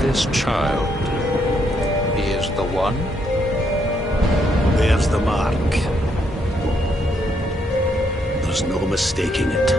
This child, he is the one? There's the mark. There's no mistaking it.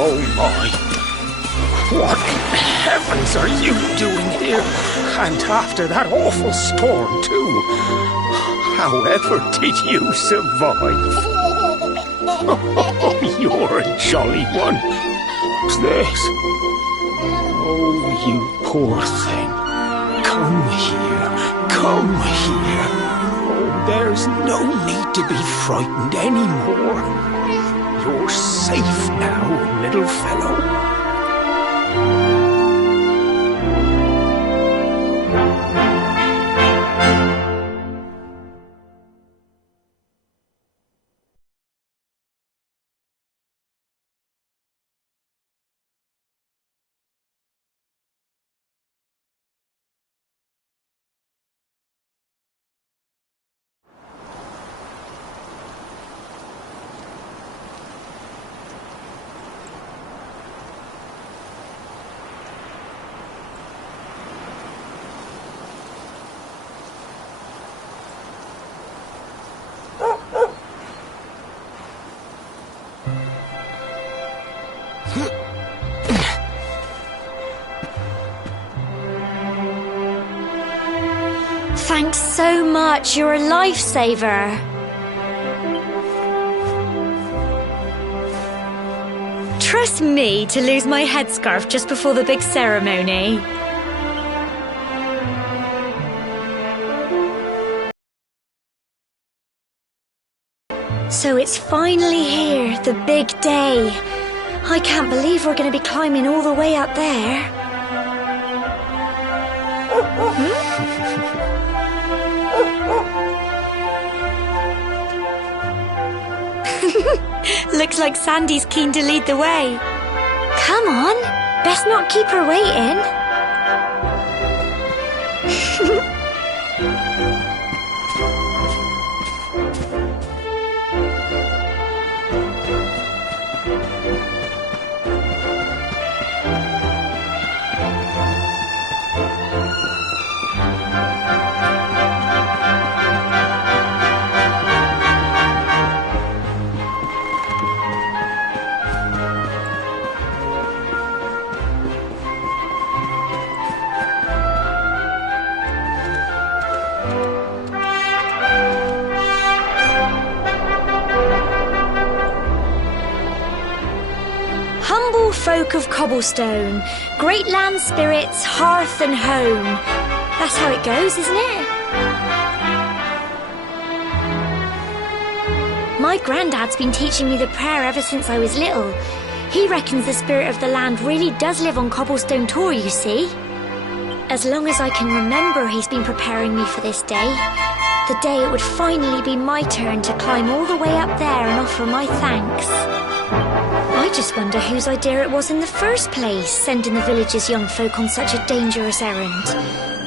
Oh my! What in heavens are you doing here? And after that awful storm, too. However did you survive? Oh, you're a jolly one. What's this? Oh, you poor thing. Come here. Come here. Oh, there's no need to be frightened anymore. You're safe now, little fellow. Thanks so much, you're a lifesaver. Trust me to lose my headscarf just before the big ceremony. So it's finally here, the big day. I can't believe we're going to be climbing all the way up there. Looks like Sandy's keen to lead the way. Come on, best not keep her waiting. Humble folk of Cobblestone, great land spirits, hearth and home. That's how it goes, isn't it? My granddad's been teaching me the prayer ever since I was little. He reckons the spirit of the land really does live on Cobblestone Tor, you see. As long as I can remember, he's been preparing me for this day. The day it would finally be my turn to climb all the way up there and offer my thanks. I just wonder whose idea it was in the first place, sending the village's young folk on such a dangerous errand.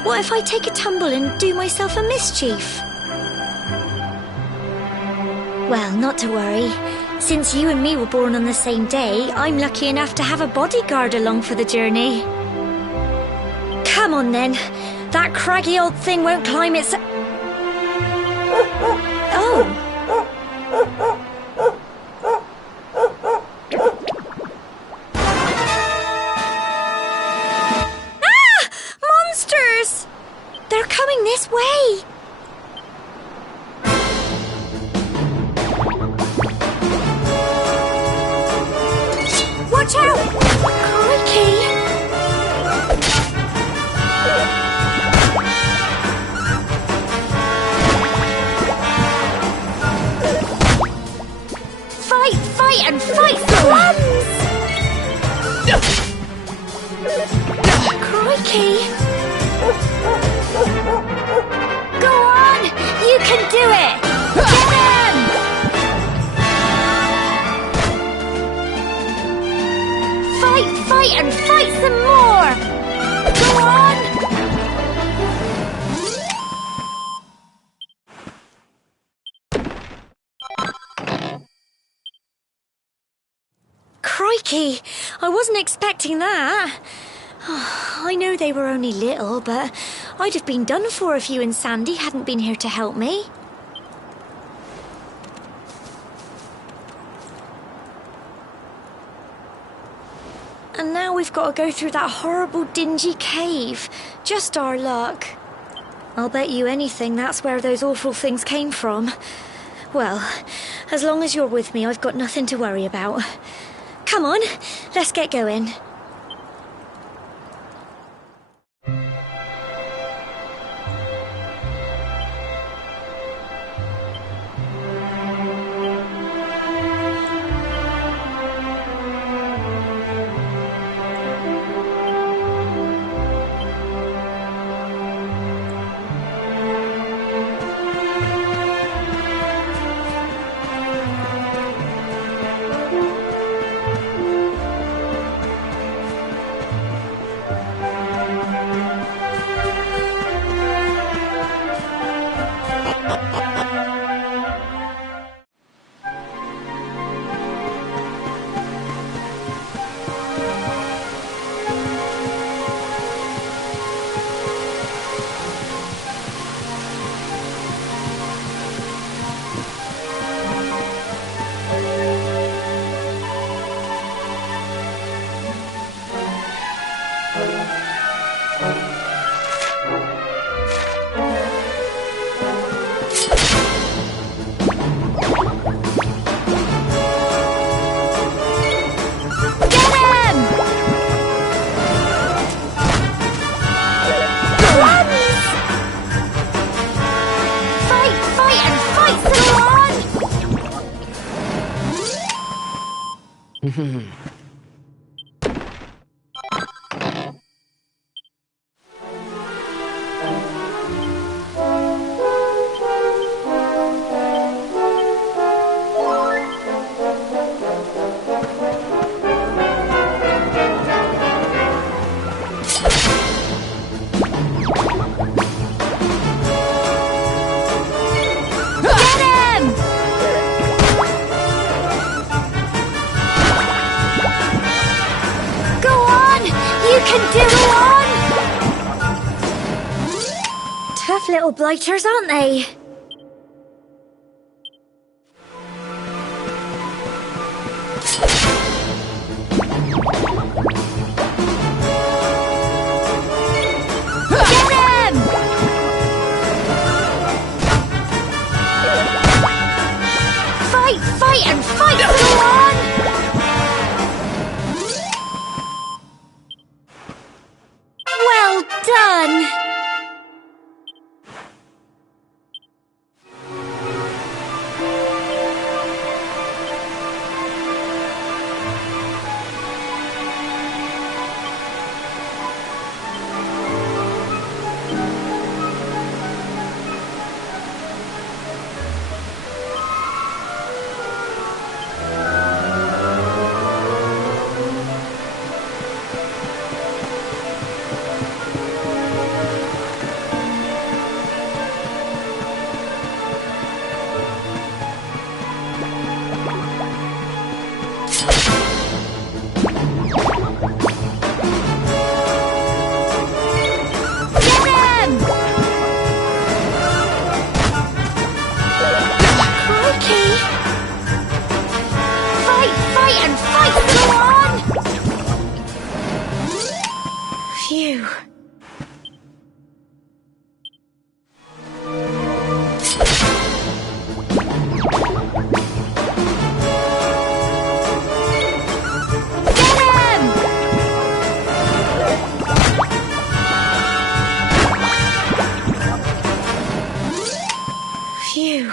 What if I take a tumble and do myself a mischief? Well, not to worry. Since you and me were born on the same day, I'm lucky enough to have a bodyguard along for the journey. Come on then. That craggy old thing won't climb its... Oh. They're coming this way! Watch out! Crikey! Fight, fight, and fight the ones! Crikey! Go on! You can do it! Get him! Fight, fight, and fight some more! Go on! Crikey! I wasn't expecting that. I know they were only little, but I'd have been done for if you and Sandy hadn't been here to help me. And now we've got to go through that horrible dingy cave. Just our luck. I'll bet you anything that's where those awful things came from. Well, as long as you're with me, I've got nothing to worry about. Come on, let's get going. Tough little blighters, aren't they? Get him! Fight and fight! Go on! Well done! Phew. Phew.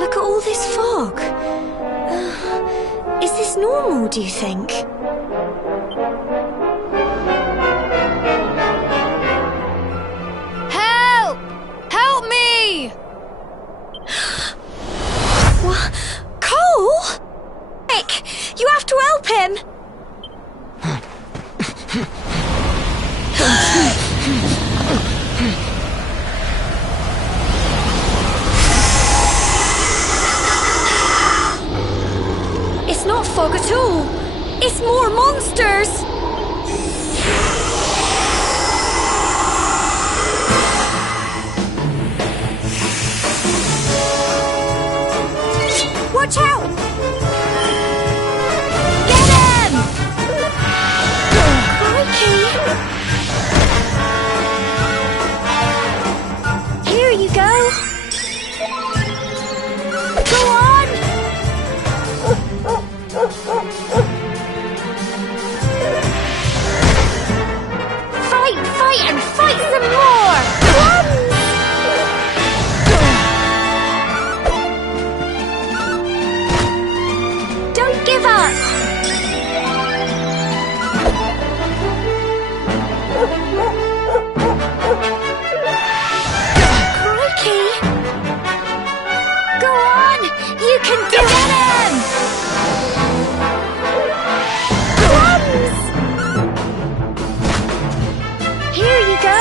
Look at all this fog. Is this normal, do you think? Help! Help me! What? Cole? Nick, you have to help him! It's not fog at all. It's more monsters. Watch out! Get him! Crikey! Here you go. Go on! Fight and fight some more! Don't give up! Crikey! Go on! You can do it! Crumbs! Here you go!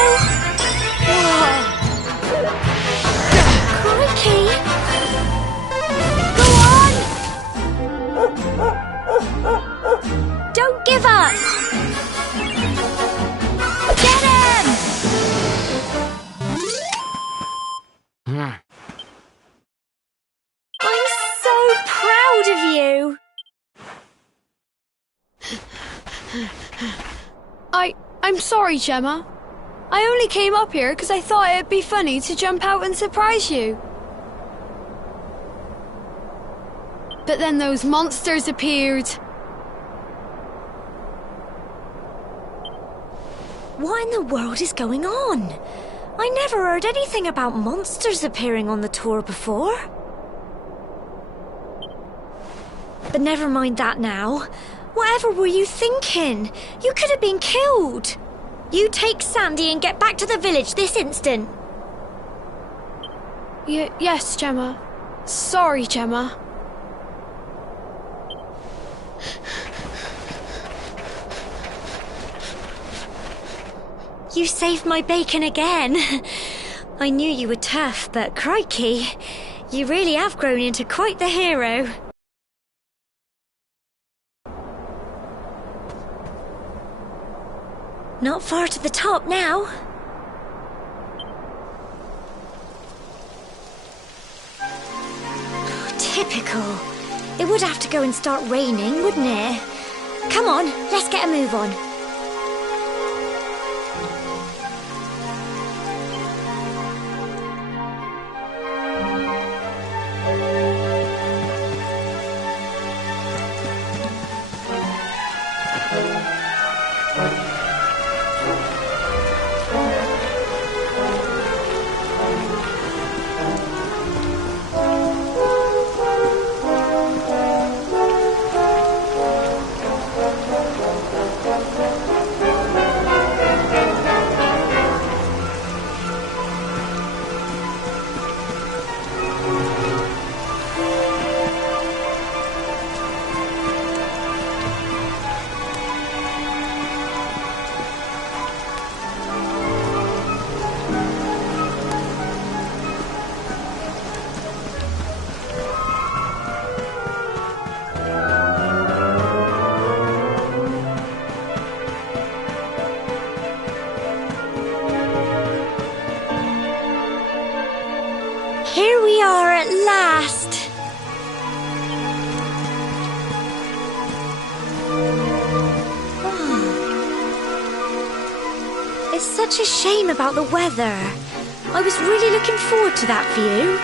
Crikey! Go on! Don't give up! Get him! I'm so proud of you! I'm sorry, Gemma. I only came up here because I thought it'd be funny to jump out and surprise you. But then those monsters appeared. What in the world is going on? I never heard anything about monsters appearing on the tour before. But never mind that now. Whatever were you thinking? You could have been killed. You take Sandy and get back to the village this instant. Yes, Gemma. Sorry, Gemma. You saved my bacon again. I knew you were tough, but crikey, you really have grown into quite the hero. Not far to the top now. Typical. It would have to go and start raining, wouldn't it? Come on, let's get a move on. Here we are at last. It's such a shame about the weather. I was really looking forward to that view.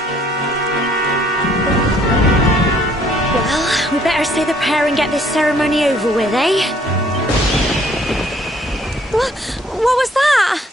Well, we better say the prayer and get this ceremony over with, eh? What was that?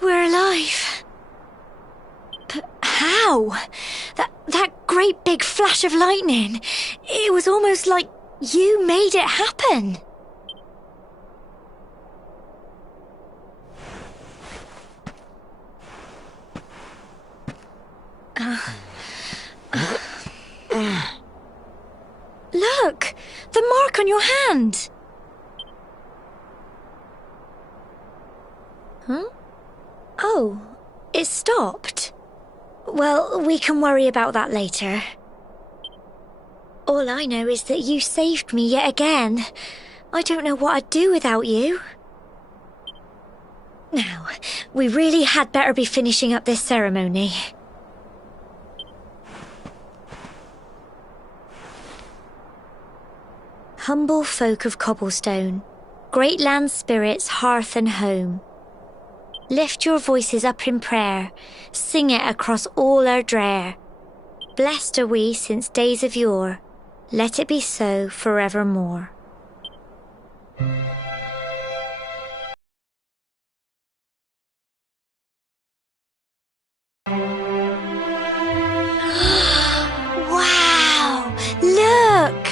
We're alive. But how? That great big flash of lightning. It was almost like you made it happen. Look! The mark on your hand! Huh? Oh, it stopped. Well, we can worry about that later. All I know is that you saved me yet again. I don't know what I'd do without you. Now, we really had better be finishing up this ceremony. Humble folk of Cobblestone, great land spirits, hearth and home. Lift your voices up in prayer, sing it across all our drear. Blessed are we since days of yore, let it be so forevermore. Wow! Look!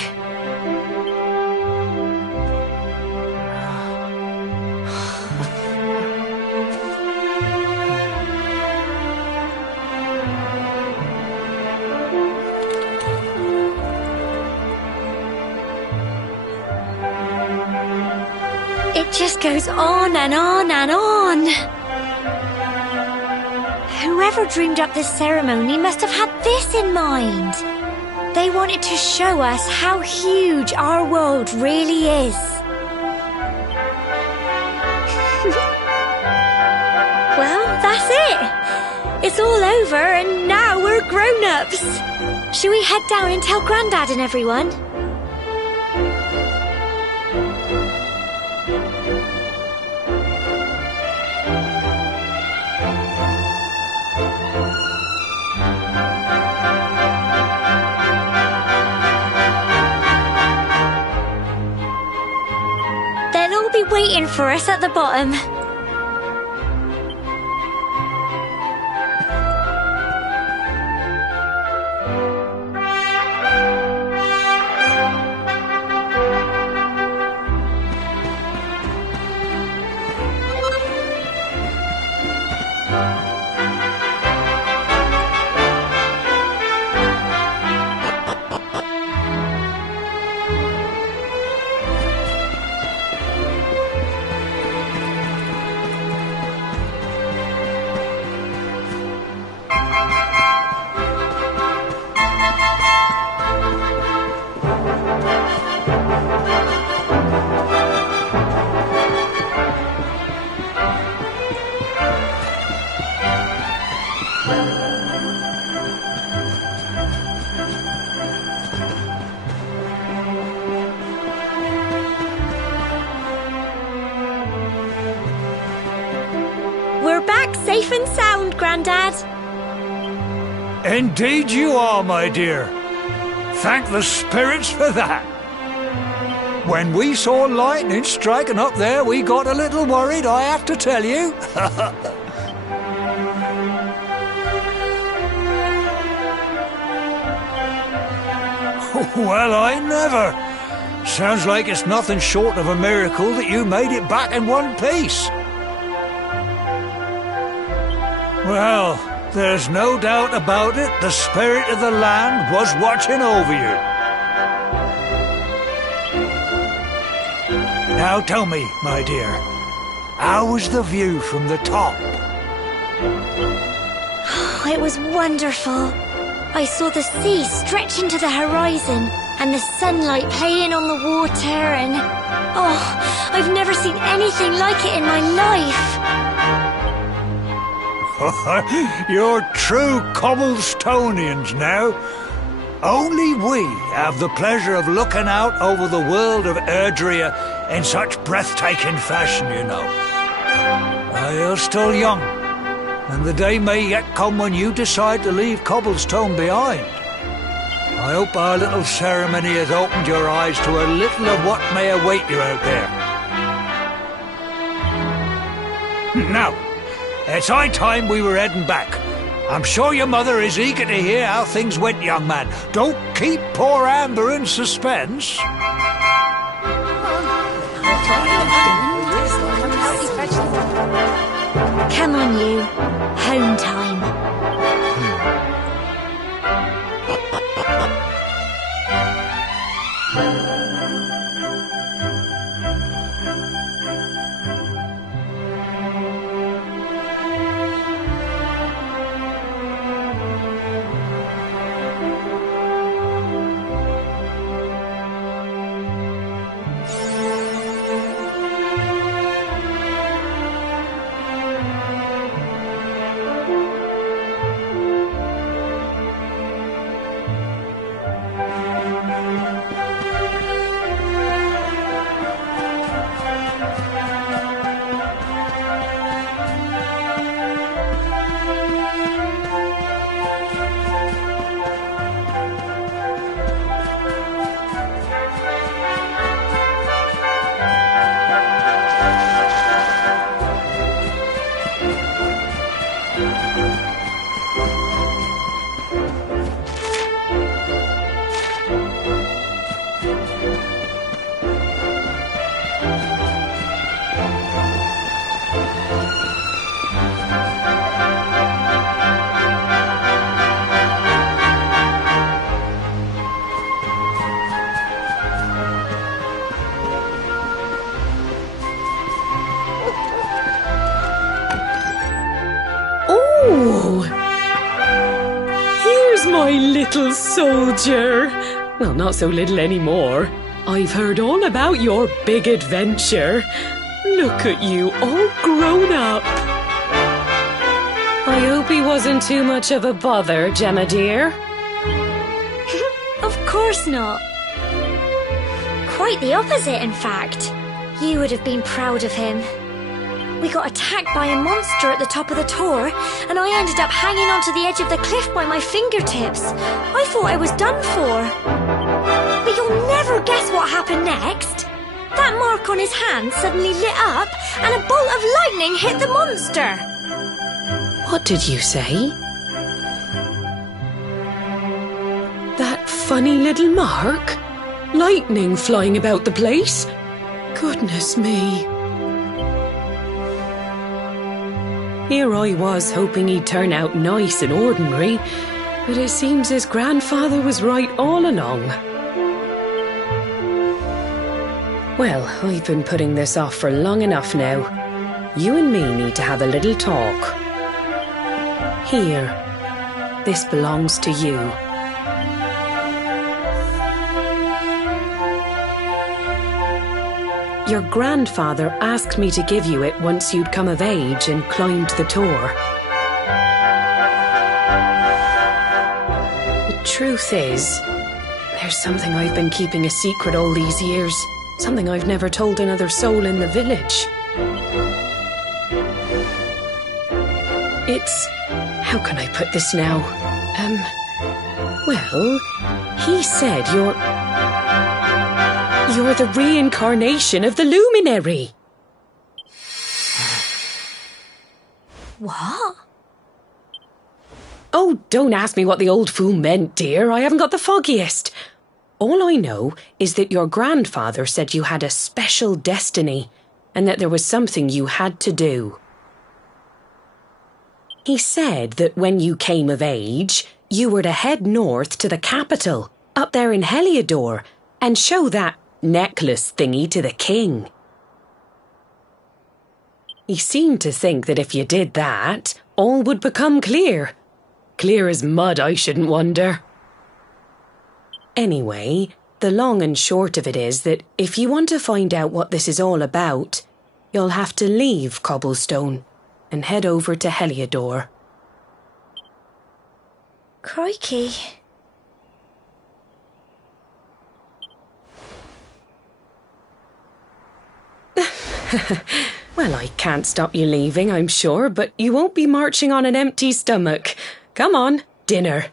It just goes on and on and on. Whoever dreamed up this ceremony must have had this in mind. They wanted to show us how huge our world really is. Well, that's it. It's all over and now we're grown-ups. Shall we head down and tell Grandad and everyone? Waiting for us at the bottom. Safe and sound, Grandad. Indeed you are, my dear. Thank the spirits for that. When we saw lightning striking up there, we got a little worried, I have to tell you. Well, I never. Sounds like it's nothing short of a miracle that you made it back in one piece. Well, there's no doubt about it, the spirit of the land was watching over you. Now tell me, my dear, how was the view from the top? It was wonderful. I saw the sea stretch into the horizon and the sunlight playing on the water and... Oh, I've never seen anything like it in my life. You're true Cobblestonians now. Only we have the pleasure of looking out over the world of Erdrea in such breathtaking fashion, you know. You're still young, and the day may yet come when you decide to leave Cobblestone behind. I hope our little ceremony has opened your eyes to a little of what may await you out there. Now, it's high time we were heading back. I'm sure your mother is eager to hear how things went, young man. Don't keep poor Amber in suspense. Come on, you. Home time. My little soldier. Well, not so little anymore. I've heard all about your big adventure. Look at you, all grown up. I hope he wasn't too much of a bother, Gemma dear. Of course not. Quite the opposite, in fact. You would have been proud of him. We got attacked by a monster at the top of the tor, and I ended up hanging onto the edge of the cliff by my fingertips. I thought I was done for. But you'll never guess what happened next. That mark on his hand suddenly lit up, and a bolt of lightning hit the monster. What did you say? That funny little mark? Lightning flying about the place? Goodness me. Here I was hoping he'd turn out nice and ordinary, but it seems his grandfather was right all along. Well, I've been putting this off for long enough now. You and me need to have a little talk. Here, this belongs to you. Your grandfather asked me to give you it once you'd come of age and climbed the tor. The truth is, there's something I've been keeping a secret all these years. Something I've never told another soul in the village. It's... how can I put this now? Well, he said You're the reincarnation of the luminary. What? Oh, don't ask me what the old fool meant, dear. I haven't got the foggiest. All I know is that your grandfather said you had a special destiny and that there was something you had to do. He said that when you came of age, you were to head north to the capital, up there in Heliodor, and show that necklace thingy to the king. He seemed to think that if you did that, all would become clear. Clear as mud, I shouldn't wonder. Anyway, the long and short of it is that if you want to find out what this is all about, you'll have to leave Cobblestone and head over to Heliodor. Crikey. Well, I can't stop you leaving, I'm sure, but you won't be marching on an empty stomach. Come on, dinner.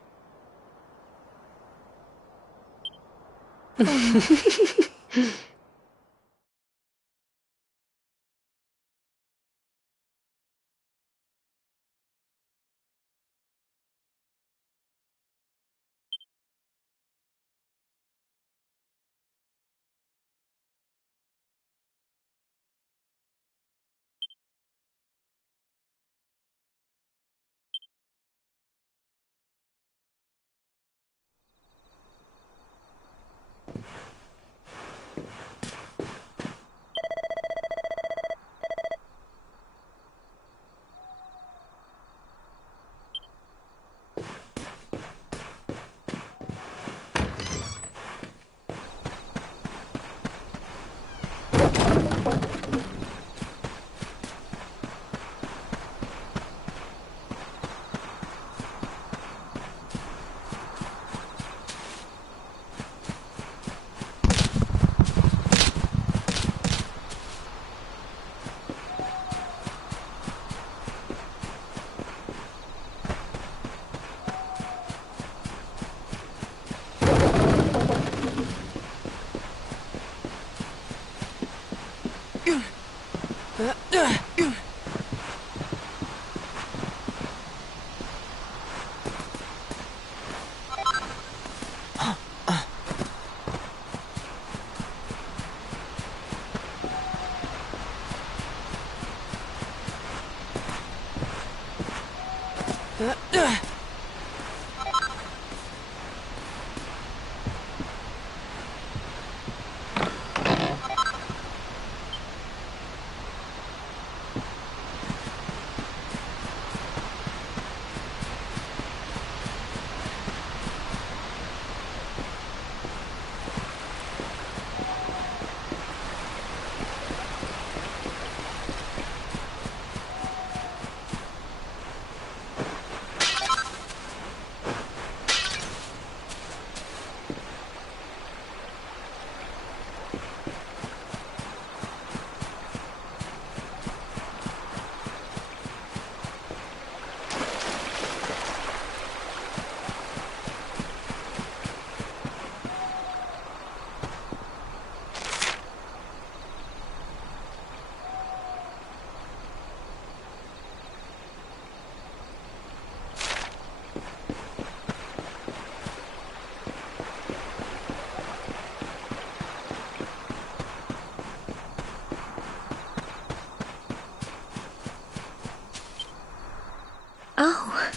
Oh,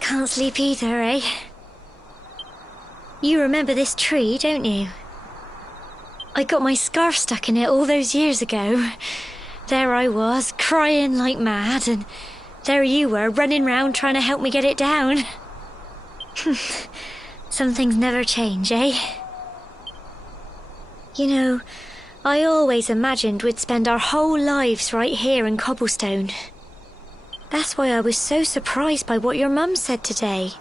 can't sleep either, eh? You remember this tree, don't you? I got my scarf stuck in it all those years ago. There I was, crying like mad, and there you were, running round trying to help me get it down. Some things never change, eh? You know, I always imagined we'd spend our whole lives right here in Cobblestone. That's why I was so surprised by what your mum said today.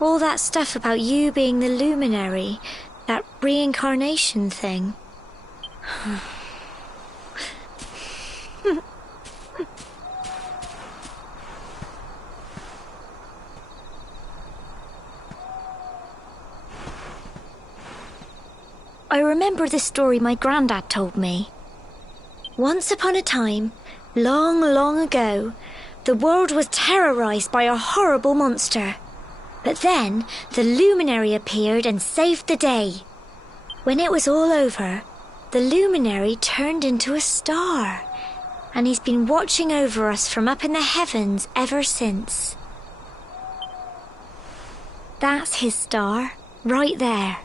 All that stuff about you being the luminary, that reincarnation thing. I remember the story my granddad told me. Once upon a time, long, long ago, the world was terrorized by a horrible monster. But then, the luminary appeared and saved the day. When it was all over, the luminary turned into a star. And he's been watching over us from up in the heavens ever since. That's his star, right there.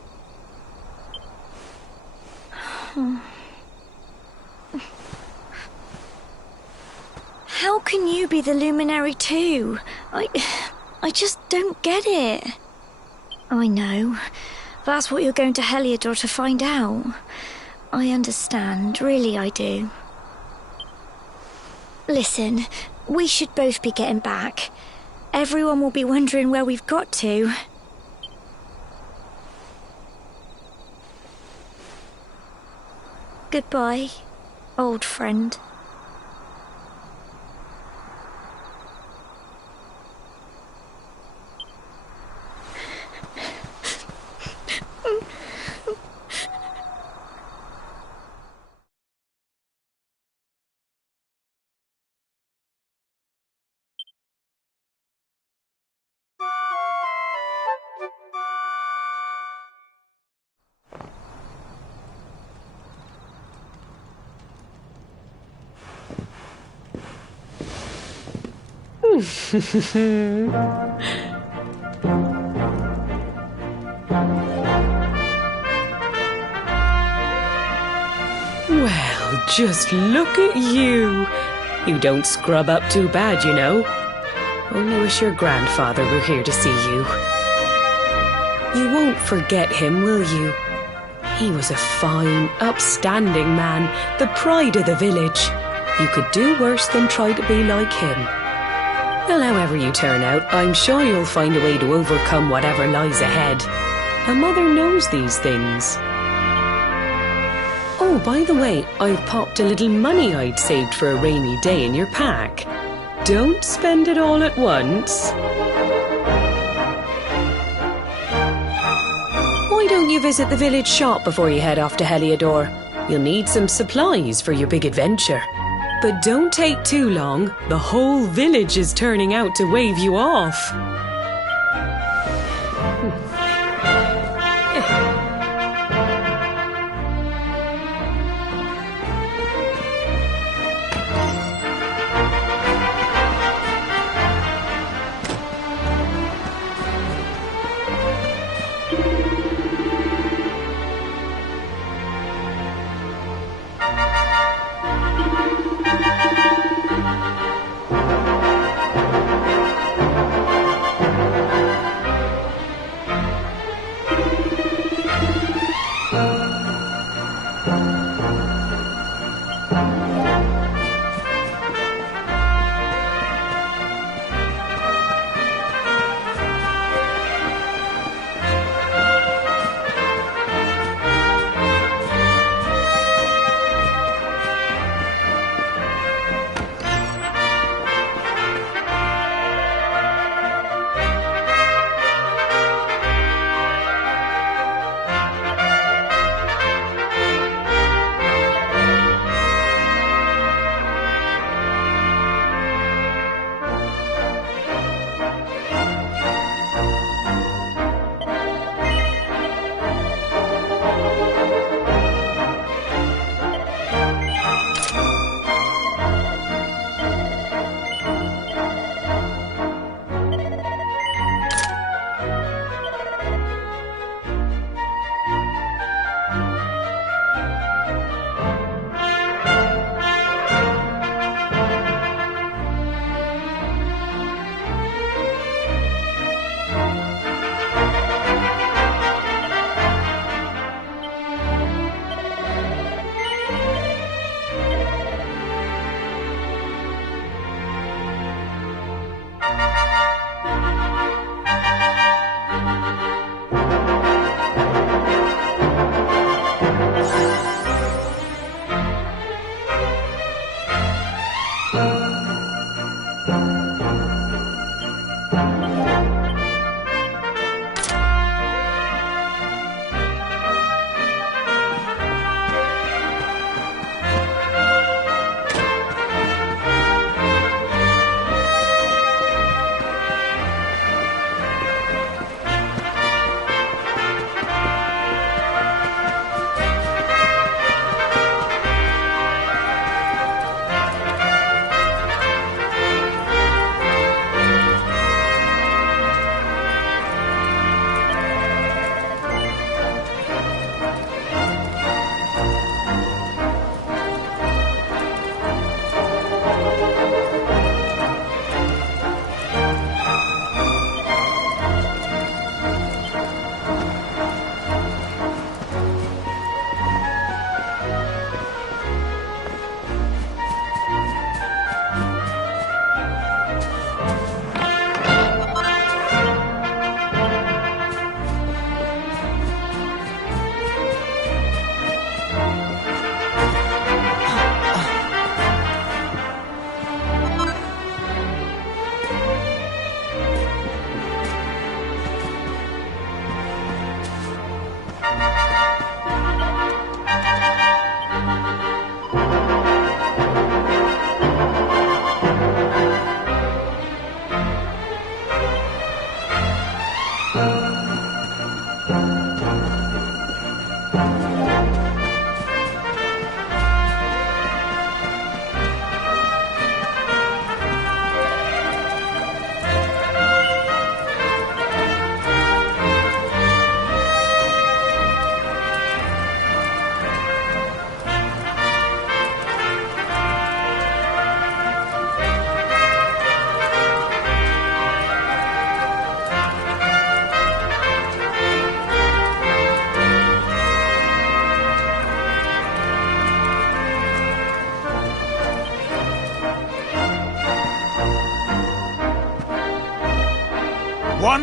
How can you be the luminary too? I just don't get it. I know. That's what you're going to Heliodor to find out. I understand, really I do. Listen, we should both be getting back. Everyone will be wondering where we've got to. Goodbye, old friend. Well, just look at you. You don't scrub up too bad, you know. Only wish your grandfather were here to see you. You won't forget him, will you? He was a fine, upstanding man, the pride of the village. You could do worse than try to be like him. Well, however you turn out, I'm sure you'll find a way to overcome whatever lies ahead. A mother knows these things. Oh, by the way, I've popped a little money I'd saved for a rainy day in your pack. Don't spend it all at once. Why don't you visit the village shop before you head off to Heliodor? You'll need some supplies for your big adventure. But don't take too long. The whole village is turning out to wave you off.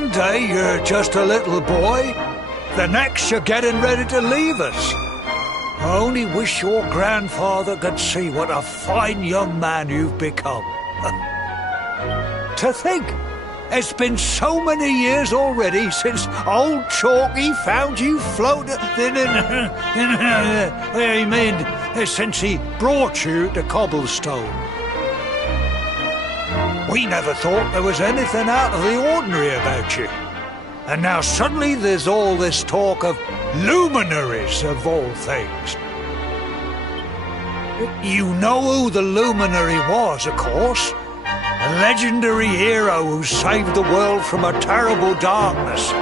one day you're just a little boy, the next you're getting ready to leave us. I only wish your grandfather could see what a fine young man you've become. To think, it's been so many years already since old Chalky found you floating... I mean, since he brought you to Cobblestone. We never thought there was anything out of the ordinary about you. And now suddenly there's all this talk of luminaries, of all things. You know who the luminary was, of course. A legendary hero who saved the world from a terrible darkness.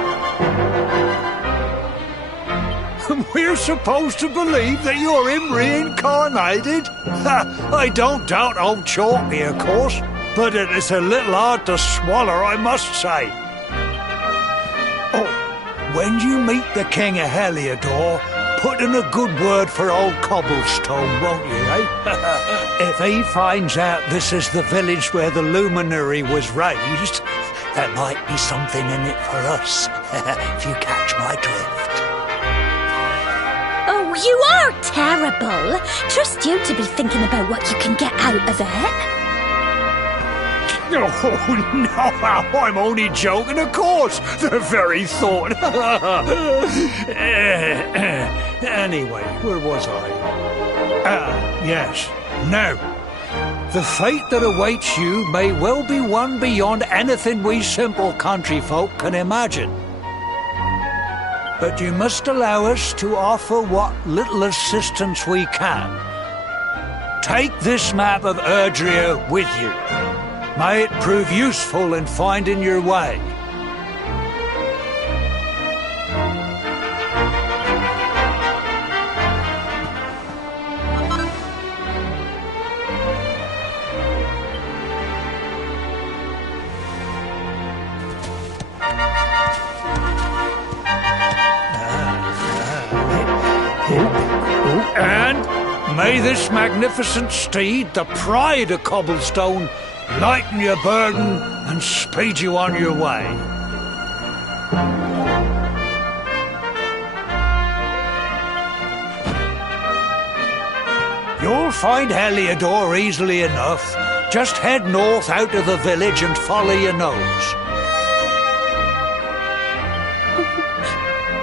And we're supposed to believe that you're him reincarnated? I don't doubt old Chalky, of course, but it is a little hard to swallow, I must say. Oh, when you meet the King of Heliodor, put in a good word for old Cobblestone, won't you, eh? If he finds out this is the village where the luminary was raised, there might be something in it for us, if you catch my drift. Oh, you are terrible. Trust you to be thinking about what you can get out of it. Oh, no, I'm only joking, of course. The very thought. Anyway, where was I? Yes. Now, the fate that awaits you may well be one beyond anything we simple country folk can imagine. But you must allow us to offer what little assistance we can. Take this map of Erdrea with you. May it prove useful in finding your way. And may this magnificent steed, the pride of Cobblestone, lighten your burden and speed you on your way. You'll find Heliodor easily enough. Just head north out of the village and follow your nose.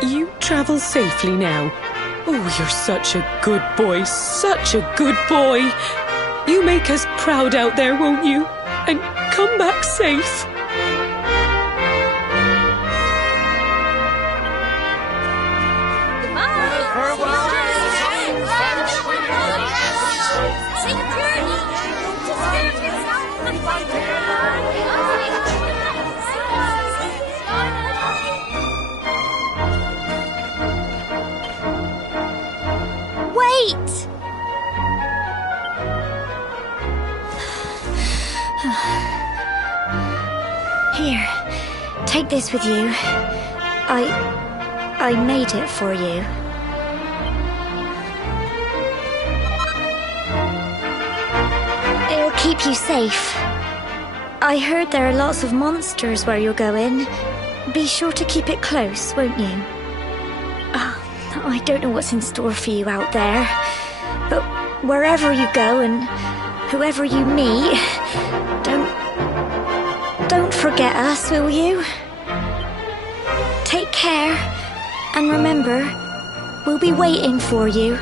You travel safely now. Oh, you're such a good boy, such a good boy. You make us proud out there, won't you? And come back safe. Wait! Here, take this with you. I made it for you. It'll keep you safe. I heard there are lots of monsters where you're going. Be sure to keep it close, won't you? I don't know what's in store for you out there, but wherever you go and whoever you meet, don't forget us, will you? Take care, and remember, we'll be waiting for you.